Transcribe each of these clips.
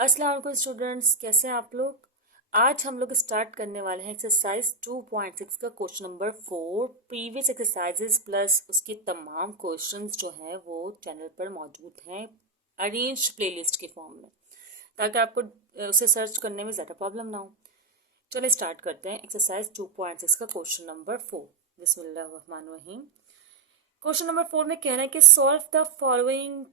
अस्सलाम वालेकुम स्टूडेंट्स, कैसे हैं आप लोग। आज हम लोग स्टार्ट करने वाले हैं एक्सरसाइज 2.6 का question number 4। Previous exercises plus उसके तमाम क्वेश्चंस जो हैं वो चैनल पर मौजूद हैं अरेंज्ड प्लेलिस्ट के फॉर्म में, ताकि आपको उसे सर्च करने में ज़्यादा प्रॉब्लम ना हो। चलिए स्टार्ट करते हैं एक्सरसाइज 2.6 का क्वेश्चन नंबर 4। बिस्मिल्लाहिर्रहमानिर्रहीम। क्वेश्चन नंबर 4 में कह रहे हैं कि सॉल्व द फॉलोइंग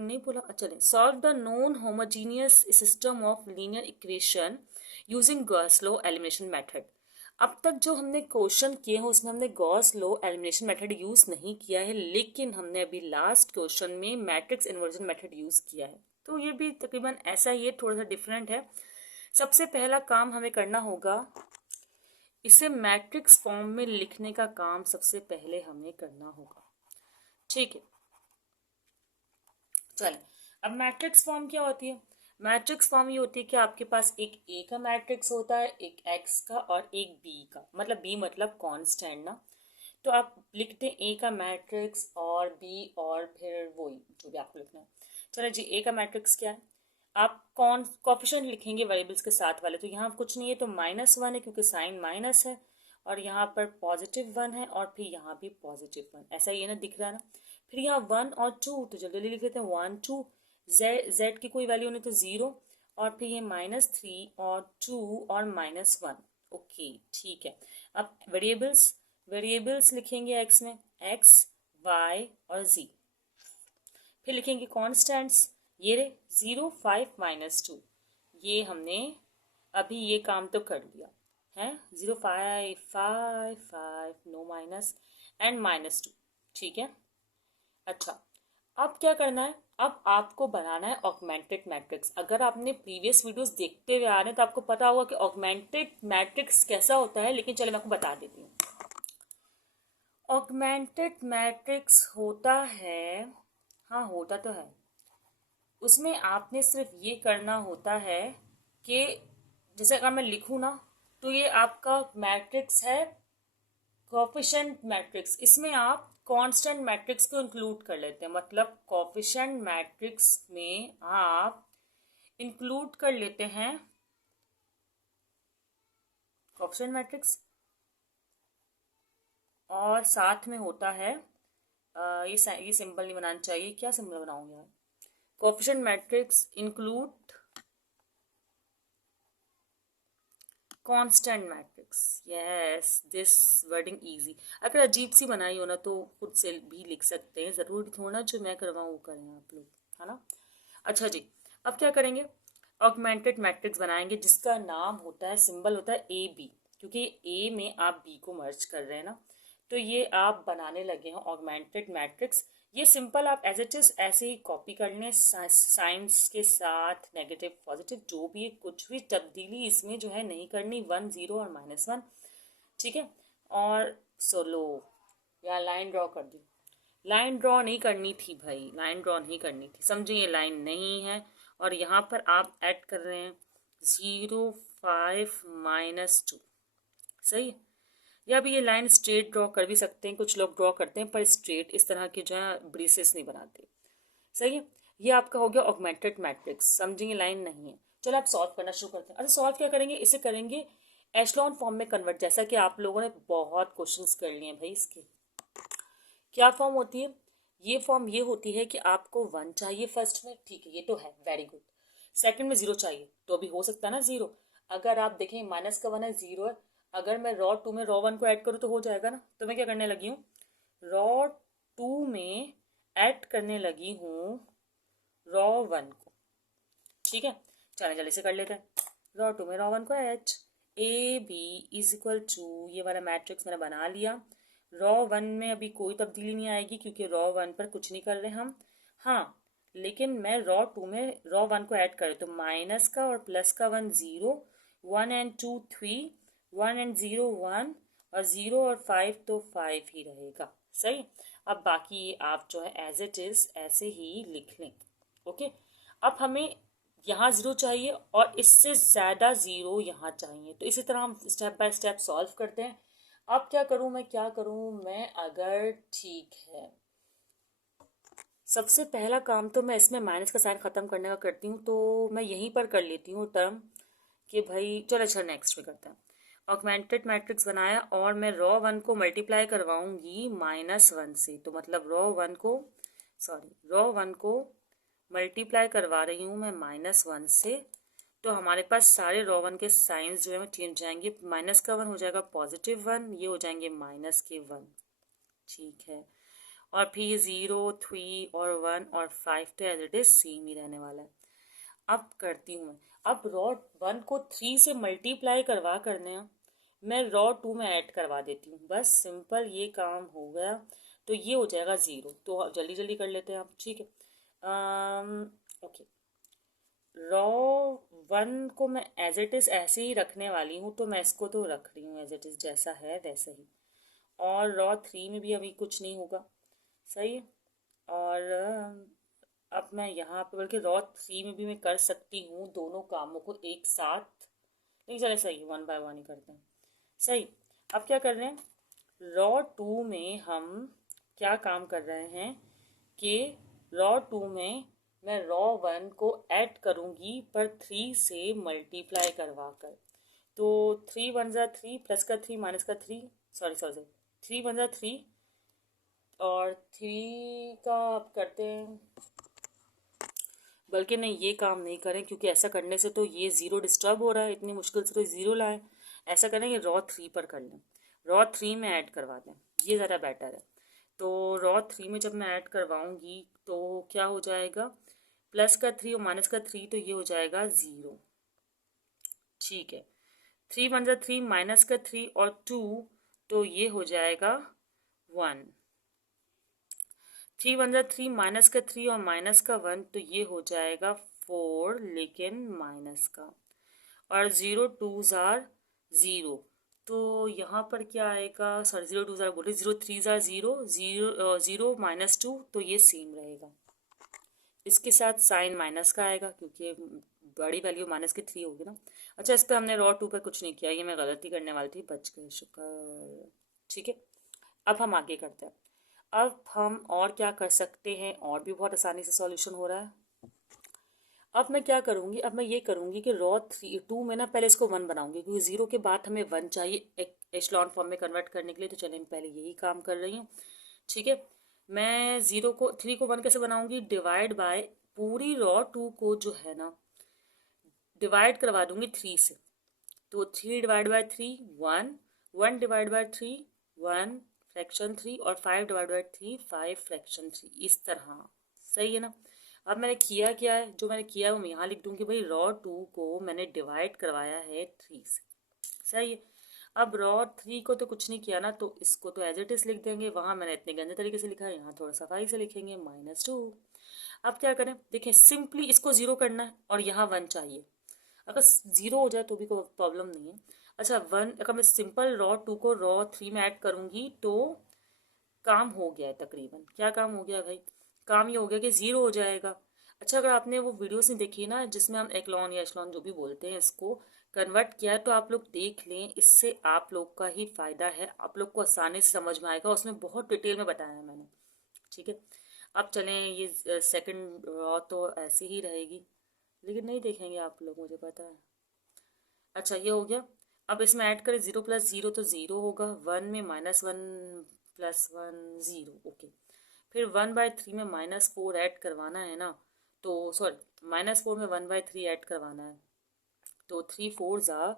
नहीं बोला, चलिए solve the non homogeneous system of linear equation using Gauss law elimination method. अब तक जो हमने क्वेश्चन किए हैं उसमें हमने Gauss law elimination method use नहीं किया है, लेकिन हमने अभी लास्ट क्वेश्चन में मैट्रिक्स इन्वर्जन मेथड यूज किया है, तो ये भी तकरीबन ऐसा ही है, थोड़ा सा डिफरेंट है। सबसे पहला काम हमें करना होगा, इसे मैट्रिक्स फॉर्म में लिखने का काम सबसे पहले हमें करना होगा। ठीक है, चलें। अब मैट्रिक्स फॉर्म क्या होती है। मैट्रिक्स फॉर्म ये होती है कि आपके पास एक ए का मैट्रिक्स होता है, एक एक्स का और एक बी का, मतलब बी मतलब कांस्टेंट ना। तो आप लिखते हैं ए का मैट्रिक्स और बी और फिर वही जो भी आपको लिखना है। चलो जी, ए का मैट्रिक्स क्या है, आप कौन कोफिशिएंट लिखेंगे वेरिएबल्स के साथ वाले, तो यहाँ कुछ नहीं है तो -1 है क्योंकि साइन माइनस है, और यहाँ पर +1 है और फिर यहाँ भी +1, ऐसा ही है ना, दिख रहा है ना। फिर यहाँ 1 और 2, तो जल्दी जल्दी लिख लेते हैं 1 2, जेड की कोई वैल्यू नहीं तो 0, और फिर ये -3 और 2 और -1। ओके ठीक है। अब वेरिएबल्स लिखेंगे एक्स में, एक्स वाई और जी। फिर लिखेंगे कॉन्स्टेंट्स, ये रे 0 5 -2, ये हमने अभी ये काम तो कर लिया है। 0 5 5 5 नो माइनस एंड -2, ठीक है। अच्छा, अब क्या करना है, अब आपको बनाना है ऑगमेंटेड मैट्रिक्स। अगर आपने प्रीवियस वीडियोस देखते हुए आ रहे हैं तो आपको पता होगा कि ऑगमेंटेड मैट्रिक्स कैसा होता है, लेकिन चलिए मैं आपको बता देती हूँ। ऑगमेंटेड मैट्रिक्स होता है, हाँ होता तो है, उसमें आपने सिर्फ ये करना होता है कि जैसे अगर मैं लिखूँ ना, तो ये आपका मैट्रिक्स है कोफिशिएंट मैट्रिक्स, इसमें आप कांस्टेंट मैट्रिक्स को इंक्लूड कर लेते हैं, मतलब कोफिशिएंट मैट्रिक्स में आप इंक्लूड कर लेते हैं कोफिशिएंट मैट्रिक्स, और साथ में होता है ये सिंबल नहीं बनाना चाहिए, क्या सिंबल बनाऊंगा यार, coefficient matrix include constant matrix. Yes, this wording easy. अगर अजीब सी बनाई हो ना तो खुद से भी लिख सकते हैं, ज़रूरी थोड़ा जो मैं करवाऊँ वो करें आप लोग, है ना। अच्छा जी, अब क्या करेंगे, ऑगमेंटेड मैट्रिक्स बनाएंगे जिसका नाम होता है, सिंबल होता है ए बी, क्योंकि ए में आप बी को मर्ज कर रहे हैं ना, तो ये आप बनाने लगे हैं ऑगमेंटेड मैट्रिक्स। ये सिंपल आप एज इट इज ऐसे ही कॉपी कर लें, साइंस के साथ नेगेटिव पॉजिटिव जो भी है, कुछ भी तब्दीली इसमें जो है नहीं करनी, 1 0 और -1, ठीक है। और सोलो या लाइन ड्रॉ कर दी, लाइन ड्रॉ नहीं करनी थी भाई, लाइन ड्रॉ नहीं करनी थी, समझे, ये लाइन नहीं है। और यहाँ पर आप ऐड कर रहे हैं 0 5 -2, सही है। या भी ये लाइन स्ट्रेट ड्रॉ कर भी सकते हैं, कुछ लोग ड्रॉ करते हैं पर स्ट्रेट इस तरह के जो है ब्रेसेस नहीं बनाते, सही है। ये आपका हो गया ऑगमेंटेड मैट्रिक्स, समझेंगे, लाइन नहीं है। चलो आप सॉल्व करना शुरू करते हैं। अच्छा, सॉल्व क्या करेंगे, इसे करेंगे एशलॉन फॉर्म में कन्वर्ट, जैसा कि आप लोगों ने बहुत क्वेश्चंस कर लिए हैं भाई। इसके क्या फॉर्म होती है, ये फॉर्म ये होती है कि आपको 1 चाहिए फर्स्ट में, ठीक है, ये तो है, वेरी गुड। सेकंड में 0 चाहिए, तो अभी हो सकता है ना 0, अगर आप देखें माइनस का 1 है, 0 है, अगर मैं रॉ 2 में रॉ 1 को ऐड करूँ तो हो जाएगा ना। तो मैं क्या करने लगी हूँ, रॉ 2 में ऐड करने लगी हूँ रॉ 1 को, ठीक है। चलें जल्दी से कर लेते हैं, रॉ 2 में रॉ 1 को add, A B is equal to, ये वाला मैट्रिक्स मैंने बना लिया। रॉ 1 में अभी कोई तब्दीली नहीं आएगी क्योंकि रॉ 1 पर कुछ नहीं कर रहे हम, हाँ, लेकिन मैं रॉ 2 में रॉ 1 को ऐड कर, तो माइनस का और प्लस का 1 0, 1 एंड 2 3, 1 एंड 0 1, और 0 और 5 तो 5 ही रहेगा, सही। अब बाकी आप जो है एज इट इज ऐसे ही लिख लें, ओके। अब हमें यहाँ 0 चाहिए और इससे ज़्यादा 0 यहाँ चाहिए, तो इसी तरह हम स्टेप बाय स्टेप सॉल्व करते हैं। अब क्या करूँ मैं, अगर ठीक है सबसे पहला काम तो मैं इसमें माइनस का साइन ख़त्म करने का करती हूँ, तो मैं यहीं पर कर लेती हूँ टर्म कि भाई चलो अच्छा नेक्स्ट में करते हैं। ऑगमेंटेड मैट्रिक्स बनाया और मैं रॉ वन को मल्टीप्लाई करवाऊंगी -1 से, तो मतलब रॉ वन को मल्टीप्लाई करवा रही हूँ मैं -1 से। तो हमारे पास सारे रॉ वन के साइंस जो है वो चेंज जाएंगे, माइनस का 1 हो जाएगा +1, ये हो जाएंगे -1। ठीक है, और फिर 0, 3 और 1 और 5 तो एज इट इज सेम ही रहने वाला है। अब करती हूँ मैं, अब रॉ वन को 3 से मल्टीप्लाई करवा करने मैं रॉ टू में ऐड करवा देती हूँ, बस सिंपल ये काम हो गया। तो ये हो जाएगा 0, तो अब जल्दी जल्दी कर लेते हैं आप, ठीक है। ओके, रॉ वन को मैं एज इट इज़ ऐसे ही रखने वाली हूँ, तो मैं इसको तो रख रही हूँ एज इट इज़ जैसा है वैसे ही। और रॉ थ्री में भी अभी कुछ नहीं होगा, सही है। और अब मैं यहाँ पे बल्कि रॉ थ्री में भी मैं कर सकती हूँ दोनों कामों को एक साथ, नहीं चले सही, 1 बाय 1 ही करते हैं, सही। अब क्या कर रहे हैं, रॉ टू में हम क्या काम कर रहे हैं कि रॉ टू में मैं रॉ वन को ऐड करूँगी पर 3 से मल्टीप्लाई करवा कर। तो 3 1 जा 3, प्लस का 3 माइनस का 3, सॉरी सॉरी सॉरी, 3 1 जा 3 और 3 का आप करते हैं, बल्कि नहीं ये काम नहीं करें क्योंकि ऐसा करने से तो ये ज़ीरो डिस्टर्ब हो रहा है, इतनी मुश्किल से तो ज़ीरो लाएं। ऐसा करें कि रॉ थ्री पर कर लें, रॉ थ्री में ऐड करवा दें, ये ज़्यादा बेटर है। तो रॉ थ्री में जब मैं ऐड करवाऊँगी तो क्या हो जाएगा, प्लस का 3 और माइनस का 3, तो ये हो जाएगा 0। ठीक है, 3 1 जा 3, माइनस का 3 और 2, तो ये हो जाएगा 1। 3 1 जा 3, माइनस का 3 और माइनस का 1, तो ये हो जाएगा 4 लेकिन माइनस का। और 0 2 जार 0, तो यहाँ पर क्या आएगा, सॉरी 0 2 जार बोले, 0 3 जार 0, 0 -2, तो ये सेम रहेगा। इसके साथ साइन माइनस का आएगा क्योंकि बड़ी वैल्यू माइनस की 3 होगी ना। अच्छा, इस पर हमने रॉ टू पर कुछ नहीं किया, ये मैं गलती करने वाली थी, बच गए, शुक्र। ठीक है, अब हम आगे करते हैं। अब हम और क्या कर सकते हैं, और भी बहुत आसानी से सॉल्यूशन हो रहा है। अब मैं क्या करूँगी, अब मैं ये करूँगी कि रॉ थ्री टू में ना पहले इसको 1 बनाऊंगी क्योंकि 0 के बाद हमें 1 चाहिए एक एशलॉन फॉर्म में कन्वर्ट करने के लिए। तो चलिए मैं पहले यही काम कर रही हूँ, ठीक है। मैं 0 को 3 को 1 कैसे बनाऊंगी, डिवाइड बाय पूरी रॉ टू को जो है ना डिवाइड करवा दूंगी 3 से। तो 3 divide by 3 1, 1 divide by 3 1 fraction 3, और 5 डिवाइड बाय 3 5 फ्रैक्शन 3, इस तरह, सही है ना। अब मैंने किया क्या है, जो मैंने किया है वो मैं यहाँ लिख दूंगी, भाई रॉ टू को मैंने डिवाइड करवाया है 3 से, सही है। अब रॉ थ्री को तो कुछ नहीं किया ना, तो इसको तो एज इट इज लिख देंगे, वहाँ मैंने इतने गंदे तरीके से लिखा है, यहाँ थोड़ा सफाई से लिखेंगे -2। अब क्या करें, देखें सिंपली इसको 0 करना है और यहाँ 1 चाहिए। अगर 0 हो जाए तो भी कोई प्रॉब्लम नहीं है। अच्छा 1, अगर मैं सिंपल रॉ टू को रॉ थ्री में ऐड करूँगी तो काम हो गया है तकरीबन। क्या काम हो गया भाई, काम ये हो गया कि 0 हो जाएगा। अच्छा, अगर आपने वो वीडियोस नहीं देखी ना जिसमें हम एक्लॉन या एशलॉन जो भी बोलते हैं इसको कन्वर्ट किया है, तो आप लोग देख लें, इससे आप लोग का ही फ़ायदा है, आप लोग को आसानी से समझ में आएगा, उसमें बहुत डिटेल में बताया है मैंने, ठीक है। अब चलें, ये सेकंड रॉ तो ऐसे ही रहेगी, लेकिन नहीं देखेंगे आप लोग, मुझे पता है। अच्छा ये हो गया। अब इसमें ऐड करें 0 + 0, तो 0 होगा, 1 में -1 + 1 0, ओके। फिर 1/3 में -4 ऐड करवाना है ना, तो सॉरी -4 में 1/3 ऐड करवाना है, तो 3 4 ज़ा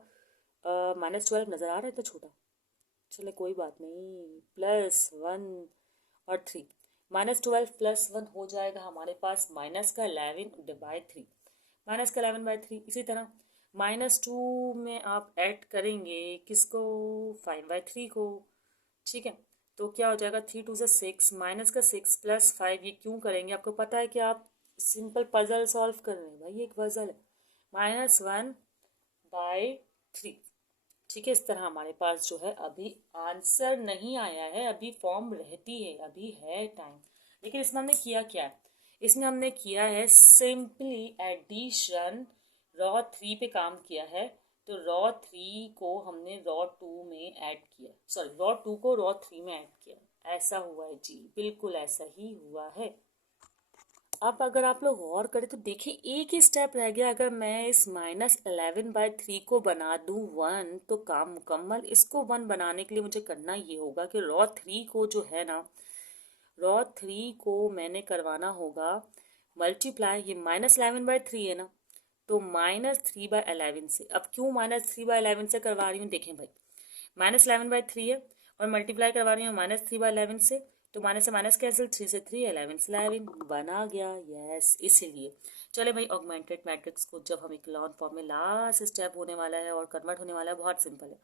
-12 नज़र आ रहा है तो छोटा, चले कोई बात नहीं, +1 और 3, -12 + 1 हो जाएगा हमारे पास -11/3, -11/3। इसी तरह -2 में आप ऐड करेंगे किसको, 5/3 को, ठीक है। तो क्या हो जाएगा, 3 2 ज़ा 6, माइनस का 6 + 5, ये क्यों करेंगे, आपको पता है कि आप सिंपल पजल सॉल्व कर रहे हैं, भाई ये एक पजल है, -1/3, ठीक है। इस तरह हमारे पास जो है अभी आंसर नहीं आया है, अभी फॉर्म रहती है, अभी है टाइम। लेकिन इसमें हमने किया क्या है, इसमें हमने किया है सिंपली एडिशन, रॉ थ्री पे काम किया है। तो रॉ थ्री को हमने रॉ टू में ऐड किया, सॉरी रॉ टू को रॉ थ्री में ऐड किया, ऐसा हुआ है जी, बिल्कुल ऐसा ही हुआ है। अब अगर आप लोग गौर करें तो देखिए एक ही स्टेप रह गया। अगर मैं इस -11/3 को बना दूं 1 तो काम मुकम्मल। इसको 1 बनाने के लिए मुझे करना ये होगा कि रॉ 3 को जो है ना, रॉ 3 को मैंने करवाना होगा मल्टीप्लाई, ये -11/3 है ना, तो -3/11 से। अब क्यों -3/11 से करवा रही हूँ, देखें भाई, -11/3 है और मल्टीप्लाई करवा रही हूँ -3/11 से, तो माइनस से माइनस कैंसिल, 3 से 3, 11 से 11 बना गया। यस, इसीलिए चले भाई, ऑगमेंटेड मैट्रिक्स को जब हम इक्लॉन फॉर्म में लास्ट स्टेप होने वाला है और कन्वर्ट होने वाला है, बहुत सिंपल है।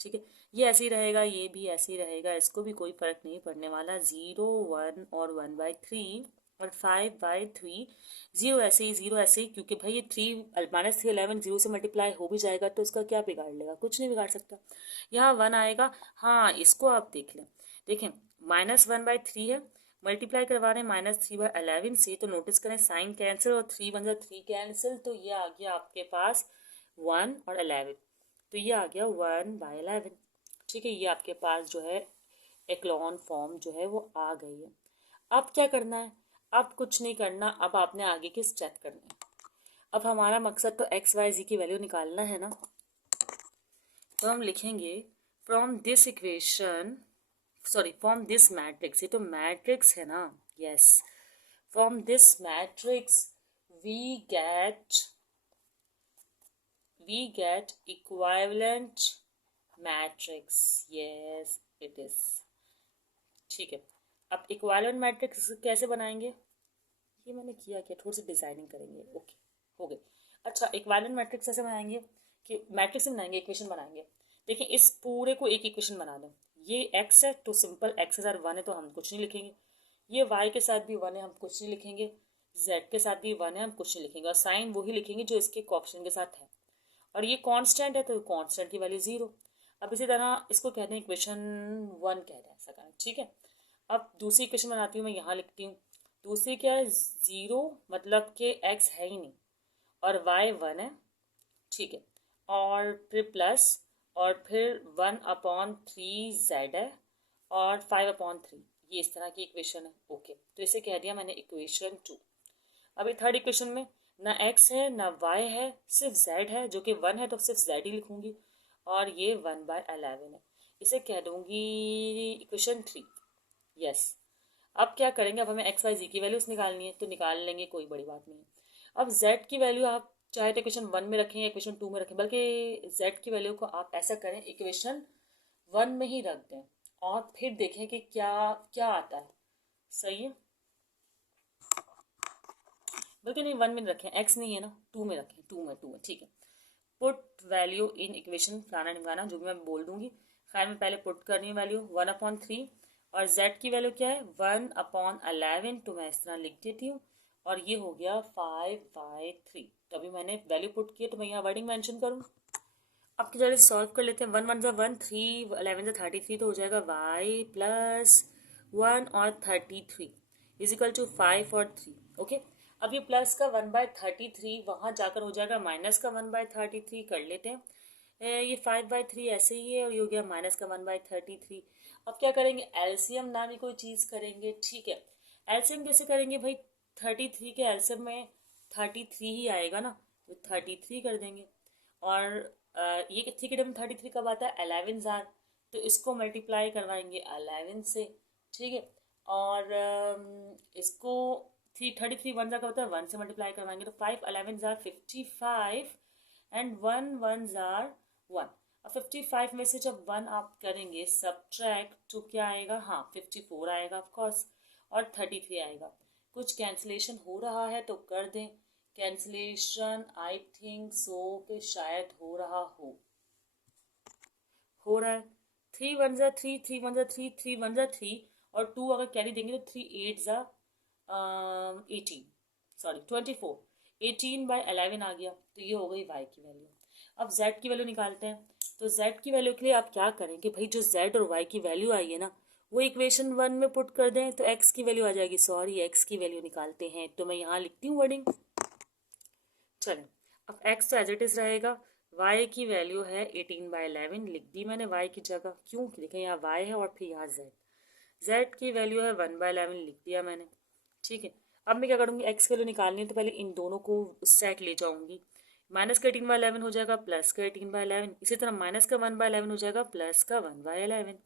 ठीक है, ये ऐसे ही रहेगा, ये भी ऐसे ही रहेगा, इसको भी कोई फर्क नहीं पड़ने वाला। 0, 1 और 1/3 और 5/3, 0 ऐसे ही, 0 ऐसे ही, क्योंकि भाई ये 3 -3 11 0 से मल्टीप्लाई हो भी जाएगा तो इसका क्या बिगाड़ लेगा, कुछ नहीं बिगाड़ सकता। यहाँ 1 आएगा। हाँ, इसको आप देख लें, देखें -1/3 है, मल्टीप्लाई करवा रहे हैं -3/11 से, तो नोटिस करें साइन कैंसिल और 3 1 3 कैंसिल, तो ये आ गया आपके पास 1 और 11, तो ये आ गया 1/11। ठीक है, ये आपके पास जो है एक्लॉन फॉर्म जो है वो आ गई है। अब क्या करना है, अब कुछ नहीं करना, अब आपने आगे के स्टेप करने हैं। अब हमारा मकसद तो एक्स वाई जी की वैल्यू निकालना है ना, तो हम लिखेंगे from this equation, sorry from this matrix, ये तो मैट्रिक्स है ना, yes, from this matrix we get equivalent matrix, yes it is. ठीक है, अब इक्विवेलेंट मैट्रिक्स कैसे बनाएंगे, ये मैंने किया क्या, थोड़ी सी डिजाइनिंग करेंगे, ओके हो गई। अच्छा, इक्विवेलेंट मैट्रिक्स कैसे बनाएंगे, कि मैट्रिक्स में बनाएंगे, इक्वेशन बनाएंगे। देखिए इस पूरे को एक इक्वेशन बना दें, ये x है तो सिंपल x के साथ 1 है तो हम कुछ नहीं लिखेंगे, ये y के साथ भी 1 है, हम कुछ नहीं लिखेंगे, z के साथ भी 1 है, हम कुछ नहीं लिखेंगे, और साइन वही लिखेंगे जो इसके कोऑफिशिएंट के साथ है, और ये कांस्टेंट है तो कांस्टेंट की वैल्यू 0। अब इसी तरह इसको कहते हैं इक्वेशन 1 कहते हैं, ऐसा करें। ठीक है, अब दूसरी इक्वेशन बनाती हूँ, मैं यहाँ लिखती हूँ। दूसरी क्या है, 0 मतलब कि x है ही नहीं और y 1 है। ठीक है, और फिर प्लस, और फिर 1/3 z है और 5/3, ये इस तरह की इक्वेशन है। ओके, तो इसे कह दिया मैंने इक्वेशन 2। अभी थर्ड इक्वेशन में ना x है ना y है, सिर्फ z है, जो कि 1 है तो सिर्फ z ही लिखूंगी, और ये 1/11 है, इसे कह दूंगी इक्वेशन 3। यस, अब क्या करेंगे, अब हमें एक्स वाई जी की वैल्यूज निकालनी है, तो निकाल लेंगे, कोई बड़ी बात नहीं है। अब जेड की वैल्यू आप चाहे तो इक्वेशन 1 में रखें या इक्वेशन 2 में रखें, बल्कि जेड की वैल्यू को आप ऐसा करें, इक्वेशन 1 में ही रख दें और फिर देखें कि क्या क्या आता है। सही है, बल्कि नहीं 1 में रखें, एक्स नहीं है ना, 2 में रखें, 2 में, ठीक है। पुट वैल्यू इन इक्वेशन फलाना ढिमकाना, जो भी मैं बोल दूंगी, खैर मैं पहले पुट करनी है वैल्यू 1/3, और z की वैल्यू क्या है 1/11, तो मैं इस तरह लिख देती हूँ, और ये हो गया 5/3। तो अभी मैंने वैल्यू पुट की है, तो मैं यहाँ वर्डिंग मेंशन करूँ। अब की जगह सॉल्व कर लेते हैं, 1 1 1, 3 11 33, तो हो जाएगा y प्लस 1 और 33 इज इक्वल टू 5 और 3। ओके, अब ये प्लस का 1/33 वहाँ जाकर हो जाएगा माइनस का 1/33, कर लेते हैं। ये 5/3 ऐसे ही है, और ये हो गया माइनस का 1/33। अब क्या करेंगे, एलसीएम नामी कोई चीज़ करेंगे। ठीक है, एलसीएम कैसे करेंगे भाई, 33 के एलसीएम में 33 ही आएगा ना, तो 33 कर देंगे, और ये 3 के डबल 33 कब आता है, 11 जार, तो इसको मल्टीप्लाई करवाएंगे 11 से। ठीक है, और इसको 33 1 जार का होता है, 1 से मल्टीप्लाई करवाएंगे, तो 5 11 जार 55 एंड 1 1 जार 1। अब 55 में से जब 1 आप करेंगे सब्ट्रैक्ट, तो क्या आएगा, हाँ 54 आएगा ऑफकोर्स, और 33 आएगा। कुछ कैंसिलेशन हो रहा है तो कर दें, कैंसिलेशन आई थिंक सो कि शायद हो रहा रहा है। 3 1 ज़ा 3, 3 1 ज़ा 3, 3 1 ज़ा 3, और 2 अगर कैरी देंगे तो 3 8 ज़ा 18, सॉरी 24, 18/11 आ गया, तो ये हो गई y की वैल्यू। अब z की वैल्यू निकालते हैं, तो z की वैल्यू के लिए आप क्या करेंगे भाई, जो z और y की वैल्यू आई है ना, वो इक्वेशन 1 में पुट कर दें तो x की वैल्यू आ जाएगी, सॉरी x की वैल्यू निकालते हैं, तो मैं यहाँ लिखती हूँ वर्डिंग। चलें, अब x तो एज इट इज रहेगा, y की वैल्यू है 18/11, लिख दी मैंने y की जगह, क्यों, देखें यहाँ y है और फिर यहाँ z की वैल्यू है 1/11, लिख दिया मैंने। ठीक है, अब मैं क्या करूँगी, एक्स की वैल्यू निकालनी है तो पहले इन दोनों को सेट ले जाऊँगी। माइनस का 18/11 हो जाएगा प्लस का 18/11, इसी तरह माइनस का 1/11 हो जाएगा प्लस का 1/11,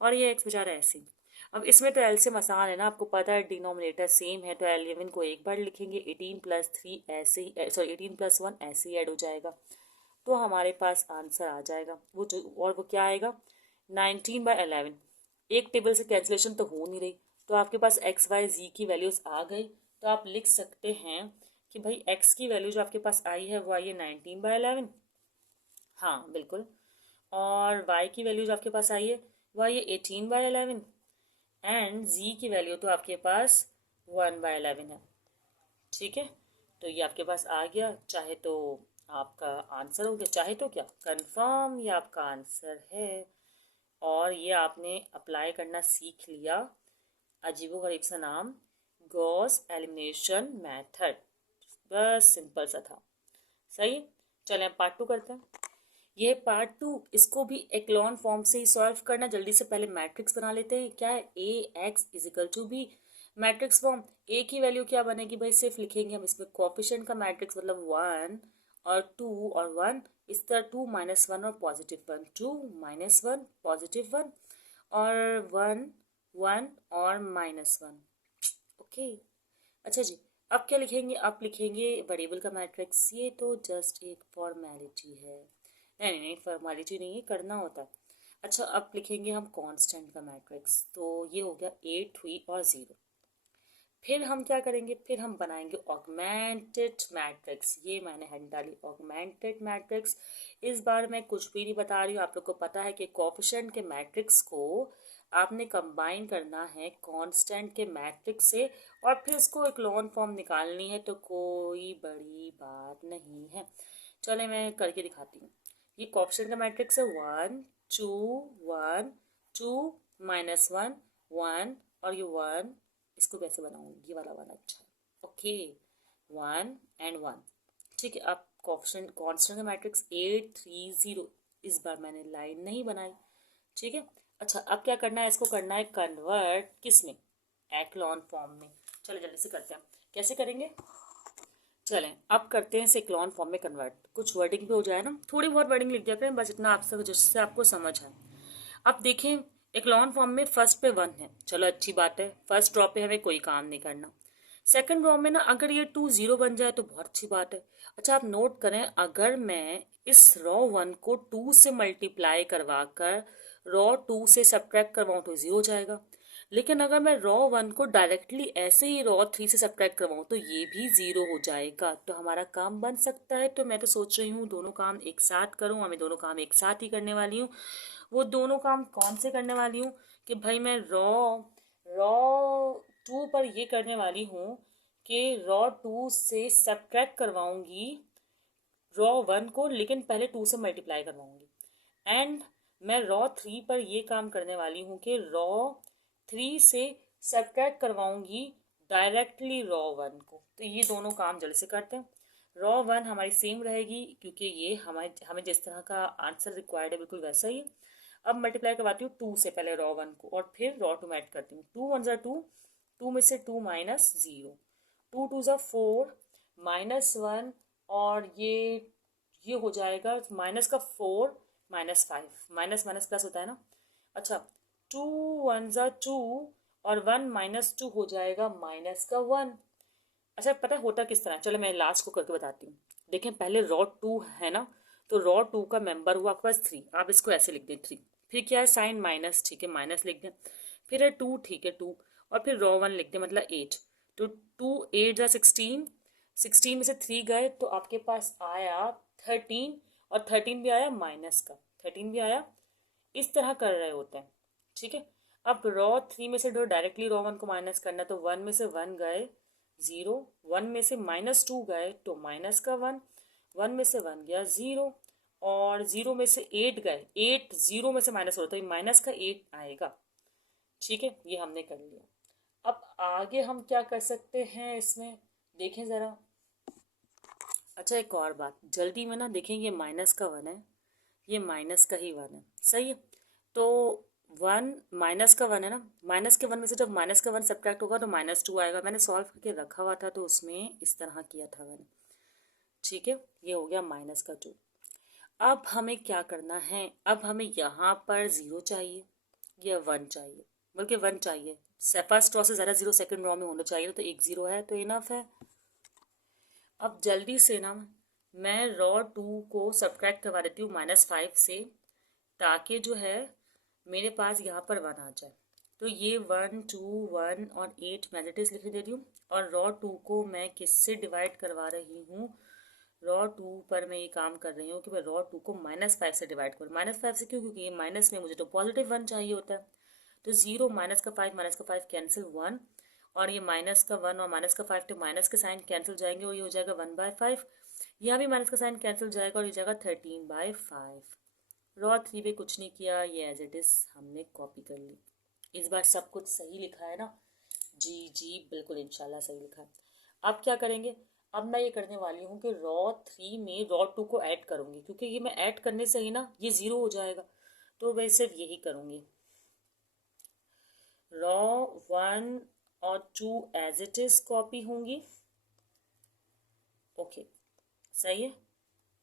और ये एक्स बेचारा ऐसे ही। अब इसमें तो एलसीएम आसान है ना, आपको पता है डिनोमिनेटर सेम है, तो 11 को एक बार लिखेंगे, 18+3 ऐसे ही, सॉरी 18+1 ऐसे ही ऐड हो जाएगा, तो हमारे पास आंसर आ जाएगा वो जो, और वो क्या आएगा 19/11। एक टेबल से कैंसिलेशन तो हो नहीं रही, तो आपके पास एक्स वाई जी की वैल्यूज आ गई, तो आप लिख सकते हैं कि भाई एक्स की वैल्यू जो आपके पास आई है वो आई है 19/11, हाँ बिल्कुल, और वाई की वैल्यू जो आपके पास आई है वो आई है 18/11, एंड जी की वैल्यू तो आपके पास 1/11 है। ठीक है, तो ये आपके पास आ गया, चाहे तो आपका आंसर हो गया, चाहे तो क्या कंफर्म ये आपका आंसर है, और ये आपने अप्लाई करना सीख लिया अजीबोगरीब सा नाम, गॉस एलिमिनेशन मेथड, बस सिंपल सा था। सही, चलें अब पार्ट 2 करते हैं। ये पार्ट 2, इसको भी एक्लॉन फॉर्म से ही सॉल्व करना, जल्दी से पहले मैट्रिक्स बना लेते हैं। क्या है, A X is equal to B, matrix form. A की वैल्यू क्या बनेगी भाई, सिर्फ लिखेंगे हम इसमें कोफिशिएंट का मैट्रिक्स, मतलब 1 और 2 और 1, इस तरह 2 -1 और +1, 2 -1 +1 और 1 1 और -1। ओके, अच्छा जी, अब क्या लिखेंगे, आप लिखेंगे वेरिएबल का मैट्रिक्स, ये तो जस्ट एक फॉर्मेलिटी है, नहीं नहीं नहीं फॉर्मेलिटी नहीं है, करना होता है। अच्छा, अब लिखेंगे हम कांस्टेंट का मैट्रिक्स, तो ये हो गया 8 3 और 0। फिर हम क्या करेंगे, फिर हम बनाएंगे ऑगमेंटेड मैट्रिक्स, ये मैंने हेड डाली ऑगमेंटेड मैट्रिक्स। इस बार मैं कुछ भी नहीं बता रही हूँ, आप लोग को पता है कि कोफिशिएंट के मैट्रिक्स को आपने कंबाइन करना है कांस्टेंट के मैट्रिक्स से, और फिर उसको एक लॉन फॉर्म निकालनी है, तो कोई बड़ी बात नहीं है। चले मैं करके दिखाती हूँ। ये कोफिशिएंट का मैट्रिक्स है 1 2 1 2 -1 1 और ये 1, इसको कैसे बनाऊंगी, ये वाला वाला, अच्छा ओके, 1 एंड 1। ठीक है, अब कोफिशिएंट कांस्टेंट का मैट्रिक्स 8 3 0, इस बार मैंने लाइन नहीं बनाई। ठीक है, अच्छा अब क्या करना है, इसको करना है कन्वर्ट किस में, एक्लॉन फॉर्म में। चलो जल्दी से करते हैं, कैसे करेंगे, चलें अब करते हैं इसे एक्लॉन फॉर्म में कन्वर्ट। कुछ वर्डिंग भी हो जाए ना, थोड़ी बहुत वर्डिंग लिख दिया करें, बस इतना आपसे जिससे आपको समझ आए। अब देखें, एक्लॉन फॉर्म में फर्स्ट पे 1 है, चलो अच्छी बात है, फर्स्ट ड्रॉ पे हमें कोई काम नहीं करना। सेकंड ड्रॉ में ना अगर ये 2 0 बन जाए तो बहुत अच्छी बात है। अच्छा आप नोट करें, अगर मैं इस रॉ 1 को 2 से मल्टीप्लाई करवा कर रॉ 2 से सब्ट्रैक्ट करवाऊँ तो 0 हो जाएगा, लेकिन अगर मैं रॉ 1 को डायरेक्टली ऐसे ही रॉ 3 से सब्ट्रैक्ट करवाऊँ तो ये भी 0 हो जाएगा, तो हमारा काम बन सकता है। तो मैं तो सोच रही हूँ दोनों काम एक साथ करूँ, मैं दोनों काम एक साथ ही करने वाली हूँ। वो दोनों काम कौन से करने वाली हूँ कि भाई मैं रॉ रॉ 2 पर ये करने वाली हूँ कि रॉ 2 से सब्ट्रैक्ट करवाऊंगी रॉ 1 को, लेकिन पहले 2 से मल्टीप्लाई करवाऊंगी। एंड मैं रॉ 3 पर ये काम करने वाली हूँ कि रॉ 3 से सब्ट्रैक्ट करवाऊंगी डायरेक्टली रॉ 1 को। तो ये दोनों काम जल्दी से करते हैं। रॉ 1 हमारी सेम रहेगी, क्योंकि ये हमें जिस तरह का आंसर रिक्वायर्ड है बिल्कुल वैसा ही है। अब मल्टीप्लाई करवाती हूँ 2 से पहले रॉ 1 को, और फिर रॉ 2 में ऐड करती हूँ। 2 1 2, 2 में से 2 -0, 2 2 4 -1, और ये हो जाएगा माइनस का 4 -5, माइनस माइनस प्लस होता है ना। अच्छा 2 1 2 और 1 -2 हो जाएगा माइनस का 1। अच्छा पता है होता किस तरह, चलो मैं लास्ट को करके बताती हूँ। देखें पहले रॉ 2 है ना, तो रॉ 2 का मेंबर हुआ आपके पास 3, आप इसको ऐसे लिख दें 3, फिर क्या है साइन माइनस, ठीक है माइनस लिख दें, फिर है 2, ठीक है 2, और फिर रॉ 1 लिख दें मतलब 8, तो 2 8 16, 16 में से 3 गए तो आपके पास आया 13, और 13 भी आया माइनस का, 13 भी आया, इस तरह कर रहे होते हैं। ठीक है, अब रॉ 3 में से डायरेक्टली रॉ 1 को माइनस करना, तो 1 में से 1 गए 0, 1 में से -2 गए तो माइनस का 1, 1 में से 1 गया 0, और 0 में से 8 गए, 8 0 में से माइनस हो तो ये माइनस का 8 आएगा। ठीक है, ये हमने कर लिया। अब आगे हम क्या कर सकते हैं इसमें, देखें ज़रा। अच्छा एक और बात, जल्दी में ना देखें, ये माइनस का 1 है, ये माइनस का ही 1 है, सही है। तो वन माइनस का वन है ना, माइनस के वन में से जब माइनस का वन सब्ट्रैक्ट होगा तो -2 आएगा। मैंने सॉल्व करके रखा हुआ था तो उसमें इस तरह किया था मैंने, ठीक है। ये हो गया -2। अब हमें क्या करना है, अब हमें यहाँ पर 0 चाहिए या 1 चाहिए, बल्कि 1 चाहिए। फर्स्ट रो से ज़रा 0 सेकंड रो में होना चाहिए, तो एक 0 है तो इनफ है। अब जल्दी से ना मैं रो 2 को सब्ट्रैक्ट करवा देती हूँ -5 से, ताकि जो है मेरे पास यहाँ पर 1 आ जाए। तो ये 1 2 1 और 8 मैं एज इट इज लिख दे रही हूँ। और रो 2 को मैं किससे डिवाइड करवा रही हूँ, रो 2 पर मैं ये काम कर रही हूँ कि मैं रो 2 को -5 से डिवाइड करूँ। -5 से क्यों, क्योंकि ये माइनस में मुझे तो +1 चाहिए होता है। तो 0 -5 कैंसिल 1, और ये -1 और -5 तो माइनस के साइन कैंसिल जाएंगे और ये हो जाएगा 1/5। यहाँ भी माइनस का साइन कैंसिल जाएगा और ये जाएगा 13/5। रो 3 पे कुछ नहीं किया, ये एज इट इज हमने कॉपी कर ली। इस बार सब कुछ सही लिखा है ना? जी जी बिल्कुल, इंशाल्लाह सही लिखा है। अब क्या करेंगे, अब मैं ये करने वाली हूँ कि रो 3 में रो 2 को ऐड करूँगी, क्योंकि ये मैं ऐड करने से ही ना ये 0 हो जाएगा। तो मैं सिर्फ यही करूँगी। रो 1 और 2 एज इट इज कॉपी होंगी, ओके सही है।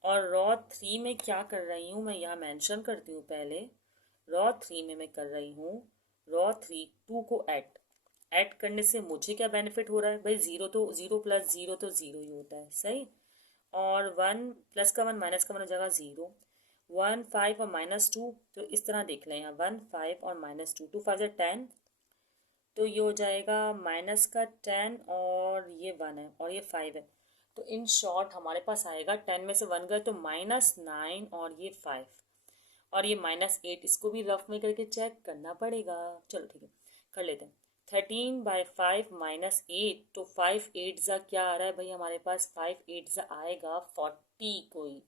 और रो 3 में क्या कर रही हूँ मैं यहाँ मेंशन करती हूँ पहले। रो 3 में मैं कर रही हूँ रो 2 को ऐड करने से मुझे क्या बेनिफिट हो रहा है भाई, 0 तो 0 + 0 तो 0 ही होता है, सही। और 1 + का 1 माइनस का 1 हो जाएगा 0। 1 5 और -2, तो इस तरह देख लें यहाँ 1 5 और -2, 2 5 10, तो ये हो जाएगा -10 और ये 1 है और ये 5 है। तो इन शॉर्ट हमारे पास आएगा 10 में से 1 गए तो -9 और ये 5 और ये -8। इसको भी रफ में करके चेक करना पड़ेगा। चलो ठीक है, कर लेते हैं। 13/5 -8, तो 5 8 ज़ा क्या आ रहा है भाई हमारे पास, 5 8 ज़ा आएगा 40 कोई,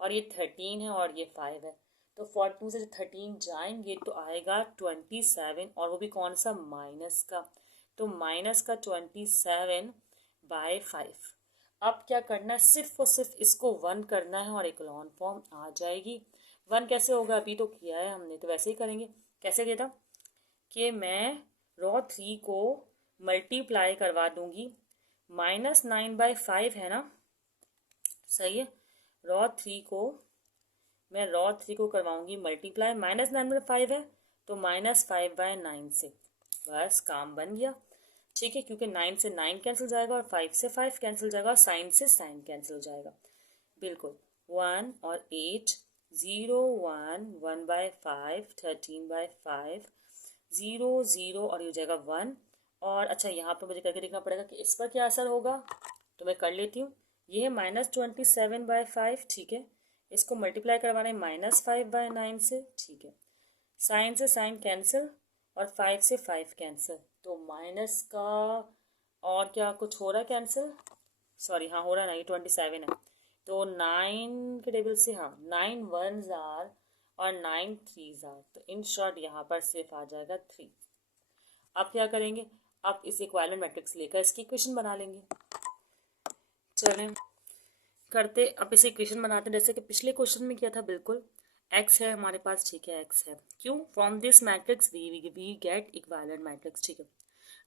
और ये 13 है और ये 5 है। तो 42 से 13 जाएंगे तो आएगा 27, और वो भी कौन सा, माइनस का। तो -27/5। अब क्या करना है, सिर्फ और सिर्फ इसको 1 करना है और एक लॉन फॉर्म आ जाएगी। 1 कैसे होगा, अभी तो किया है हमने, तो वैसे ही करेंगे। कैसे किया था कि मैं रो 3 को मल्टीप्लाई करवा दूंगी, -9/5 है ना, सही है। रो 3 को करवाऊंगी मल्टीप्लाई, -9/5 है तो -5/9 से, बस काम बन गया। ठीक है, क्योंकि 9 से 9 कैंसिल जाएगा और 5 से 5 कैंसिल जाएगा और साइन से साइन कैंसिल हो जाएगा, बिल्कुल। 1 और 8, 0 1 1/5, 13/5, 0 0 और ये हो जाएगा 1। और अच्छा, यहाँ पे मुझे करके देखना पड़ेगा कि इस पर क्या असर होगा, तो मैं कर लेती हूँ। ये है -27/5, ठीक है। इसको मल्टीप्लाई करवाना है -5/9 से, ठीक है। साइन से साइन कैंसिल और 5 से 5 कैंसिल, तो माइनस का और क्या कुछ हो रहा है कैंसिल, सॉरी हाँ हो रहा है ना, ये 27 है। तो 9 के टेबल से हाँ 9 1s आर और 9 3s आर, तो इन शॉर्ट यहाँ पर सिर्फ आ जाएगा 3। अब क्या करेंगे, अब इस इक्वालेंट मैट्रिक्स लेकर इसकी इक्वेशन बना लेंगे। चलें करते, अब इसे इक्वेशन बनाते हैं जैसे कि पिछले क्वेश्चन में किया था। बिल्कुल एक्स है हमारे पास, ठीक है, एक्स है। क्यों, from this matrix we get equivalent matrix, ठीक है।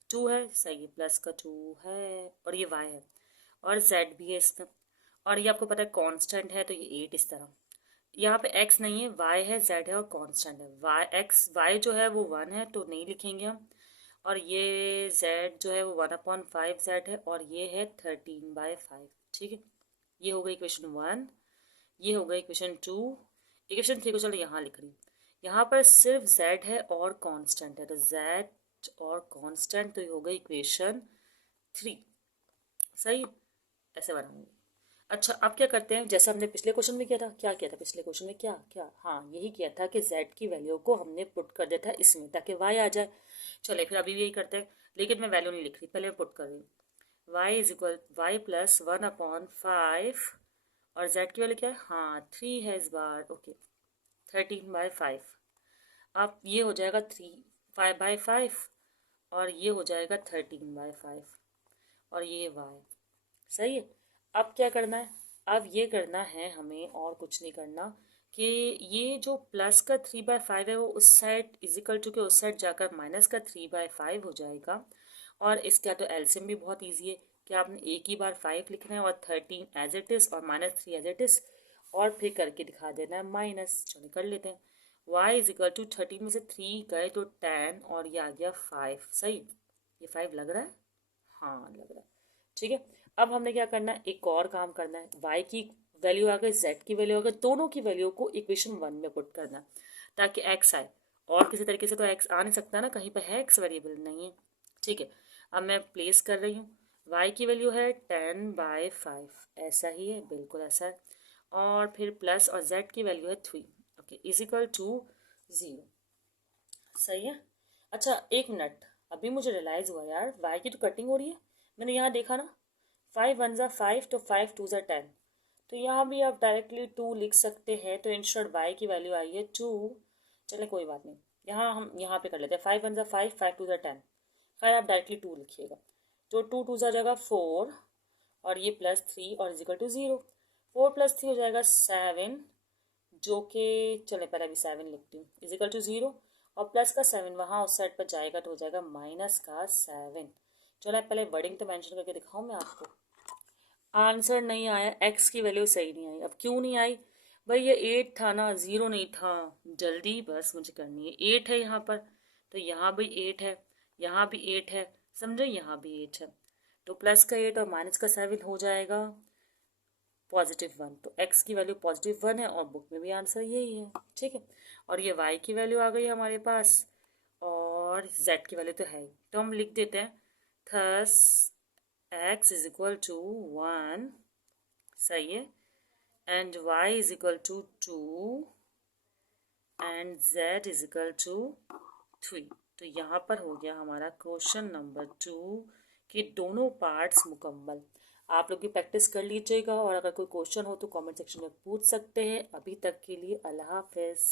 2 है, सही है, प्लस का 2 है, और ये वाई है और जेड भी है इसमें, और ये आपको पता है कांस्टेंट है, तो ये 8 इस तरह। यहाँ पे एक्स नहीं है, वाई है, जेड है और कांस्टेंट है। वाई जो है वो 1 है तो नहीं लिखेंगे हम, और ये जेड जो है वो 1/5 जेड है, और ये है 13/5, ठीक है। ये हो गई इक्वेशन 1, ये हो गई इक्वेशन 2। इक्वेशन 3 को चलो यहाँ लिख रही हूँ। यहाँ पर सिर्फ z है और कांस्टेंट है, तो z और कांस्टेंट, तो ये हो गई इक्वेशन 3, सही। ऐसे बनाऊंगी। अच्छा, अब क्या करते हैं, जैसा हमने पिछले क्वेश्चन में किया था। क्या किया था पिछले क्वेश्चन में, क्या क्या, हाँ यही किया था कि z की वैल्यू को हमने पुट कर दिया था इसमें ताकि y आ जाए। चलिए फिर अभी भी यही करते हैं, लेकिन मैं वैल्यू नहीं लिख रही, पहले मैं पुट कर रही हूँ। y + 1/5, और z की वैल्यू क्या है, हाँ 3 है इस बार, ओके। 13/5, अब ये हो जाएगा 5/5 और ये हो जाएगा 13/5, और ये y, सही है। अब क्या करना है, अब ये करना है हमें, और कुछ नहीं करना, कि ये जो प्लस का 3/5 है वो उस साइड इजिकल टू के उस साइड जाकर माइनस का 3/5 हो जाएगा। और इसका तो एलसीएम भी बहुत ईजी है कि आपने एक ही बार 5 लिखना है और 13 एज इट इज़ और -3 एज इट इज़ और फिर करके दिखा देना है माइनस। चलिए कर लेते हैं। y इजिकल टू 13 में से 3 गए तो 10 और ये आ गया 5। सही, ये 5 लग रहा है, हाँ लग रहा है। ठीक है, अब हमने क्या करना है, एक और काम करना है। y की वैल्यू आ गई, z की वैल्यू आ गई, दोनों की वैल्यू को इक्वेशन 1 में पुट करना है ताकि x आए। और किसी तरीके से तो x आ नहीं सकता ना, कहीं पर है x वेरिएबल नहीं है। ठीक है, अब मैं प्लेस कर रही हूँ। y की वैल्यू है 10/5, ऐसा ही है, बिल्कुल ऐसा है। और फिर प्लस और z की वैल्यू है 3, ओके, इजिकल टू 0। सही है। अच्छा एक मिनट, अभी मुझे रियलाइज हुआ यार, y की तो कटिंग हो रही है। मैंने यहाँ देखा ना, 5 1 ज़ा 5 तो 5 2 ज़ा 10, तो यहाँ भी आप डायरेक्टली 2 लिख सकते हैं। तो इंस्टेड y की वैल्यू आई है 2। चले कोई बात नहीं, यहाँ हम यहाँ पे कर लेते हैं 5 1 ज़ा 5 5 2 ज़ा 10। खैर आप डायरेक्टली 2 लिखिएगा, तो 2 2 ज़ा 4 और ये +3 और इजिकल टू 0। 4 + 3 हो जाएगा 7, जो कि चले पहले अभी 7 लिखती हूँ, इजिकल टू 0। और प्लस का 7 वहाँ उस साइड पर जाएगा तो हो जाएगा -7। चलो पहले वर्डिंग तो मेंशन करके दिखाऊँ मैं आपको। आंसर नहीं आया, x की वैल्यू सही नहीं आई। अब क्यों नहीं आई भाई, ये 8 था ना, 0 नहीं था। जल्दी बस मुझे करनी है, 8 है यहाँ पर, तो यहाँ भी 8 है, यहाँ भी 8 है, समझे, यहाँ भी 8 है। तो प्लस का 8 और माइनस का 7 हो जाएगा +1। तो x की वैल्यू +1 है और बुक में भी आंसर यही है। ठीक है, और ये y की वैल्यू आ गई हमारे पास और z की वैल्यू तो है ही, तो हम लिख देते हैं थस x इजिकल टू 1, सही है, and y is equal to 2 and z is equal to 3। तो यहाँ पर हो गया हमारा क्वेश्चन नंबर 2 कि दोनों पार्ट्स मुकम्मल। आप लोग भी प्रैक्टिस कर लीजिएगा और अगर कोई क्वेश्चन हो तो कमेंट सेक्शन में पूछ सकते हैं। अभी तक के लिए अल्लाह हाफिज़।